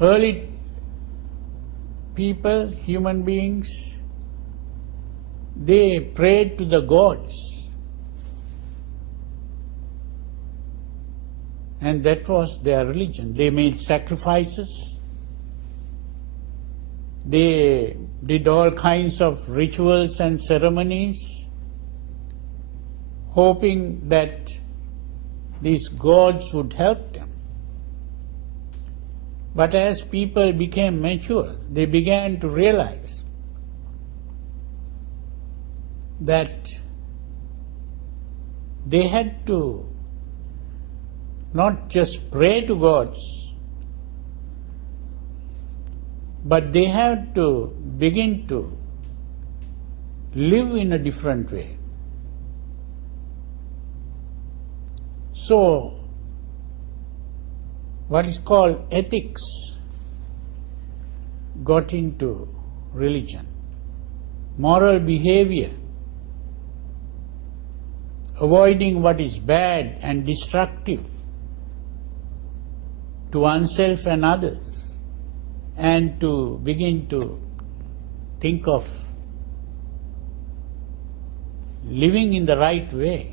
early people, human beings, they prayed to the gods. And that was their religion. They made sacrifices. They did all kinds of rituals and ceremonies, hoping that these gods would help them. But as people became mature, they began to realize that they had to not just pray to gods, but they had to begin to live in a different way. So, what is called ethics got into religion. Moral behavior, avoiding what is bad and destructive to oneself and others, and to begin to think of living in the right way.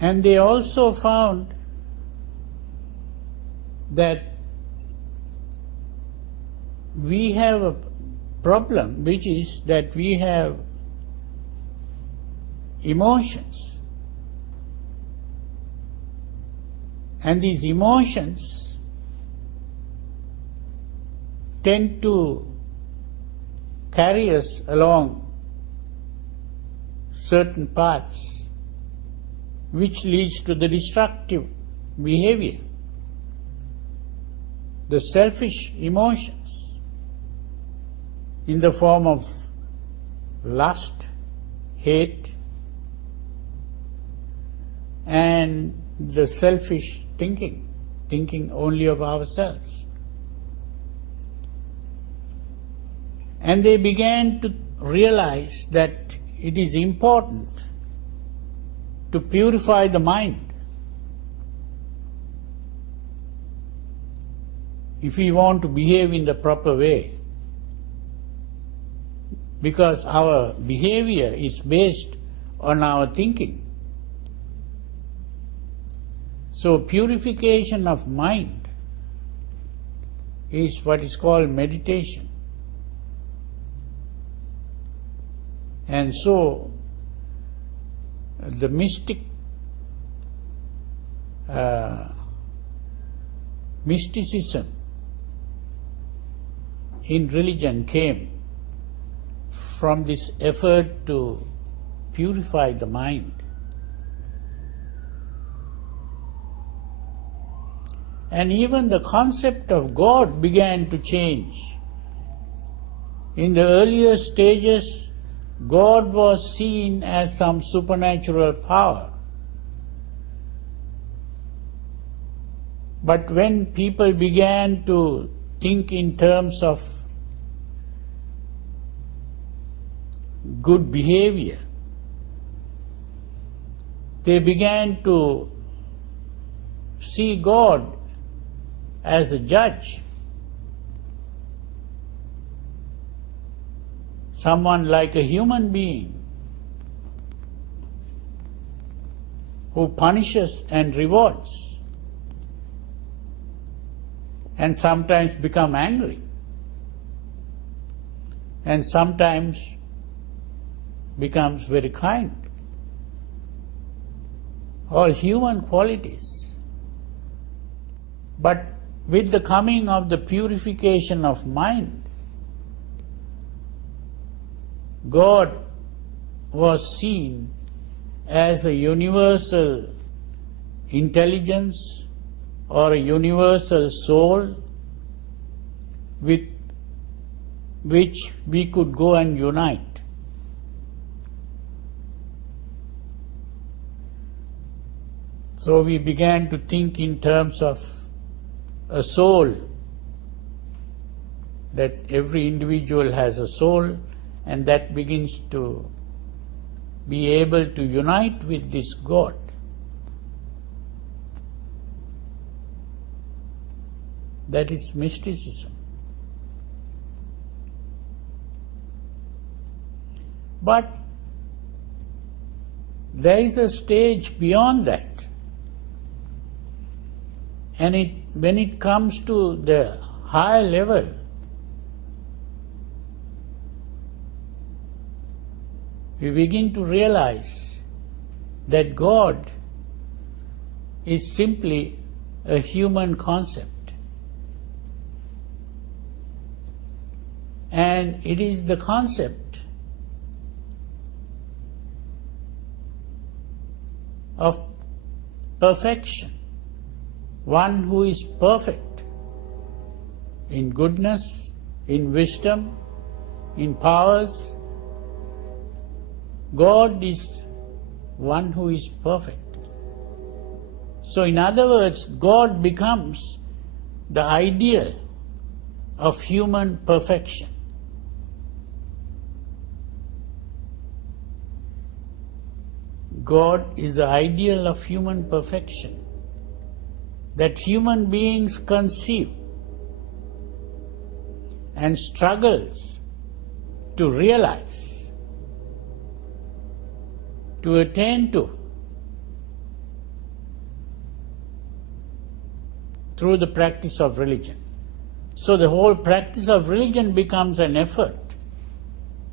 And they also found that we have a problem, which is that we have emotions. And these emotions tend to carry us along certain paths, which leads to the destructive behavior, the selfish emotions in the form of lust, hate, and the selfish thinking only of ourselves. And they began to realize that it is important to purify the mind. If we want to behave in the proper way, because our behavior is based on our thinking. So purification of mind is what is called meditation. And so the mysticism in religion came from this effort to purify the mind. And even the concept of God began to change. In the earlier stages, God was seen as some supernatural power. But when people began to think in terms of good behavior, they began to see God as a judge, someone like a human being who punishes and rewards, and sometimes become angry, and sometimes becomes very kind. All human qualities. But with the coming of the purification of mind, God was seen as a universal intelligence or a universal soul with which we could go and unite. So we began to think in terms of a soul, that every individual has a soul, and that begins to be able to unite with this God. That is mysticism. But there is a stage beyond that. And when it comes to the higher level, we begin to realize that God is simply a human concept. And it is the concept of perfection, one who is perfect in goodness, in wisdom, in powers. God is one who is perfect. So in other words, God becomes the ideal of human perfection. God is the ideal of human perfection that human beings conceive and struggles to realize, to attain to, through the practice of religion. So the whole practice of religion becomes an effort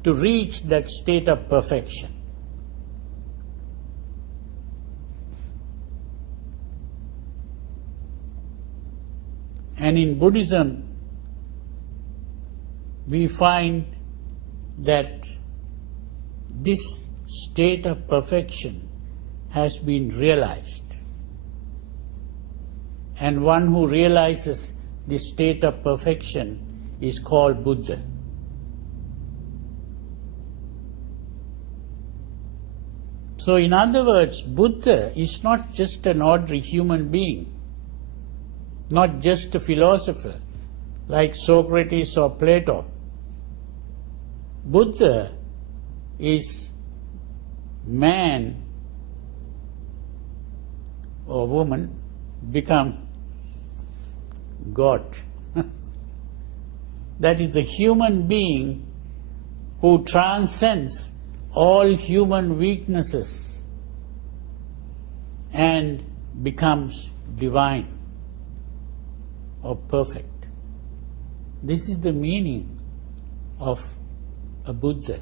to reach that state of perfection. And in Buddhism, we find that this state of perfection has been realized. And one who realizes this state of perfection is called Buddha. So in other words, Buddha is not just an ordinary human being, not just a philosopher like Socrates or Plato. Buddha is man or woman become God. That is the human being who transcends all human weaknesses and becomes divine or perfect. This is the meaning of a Buddha.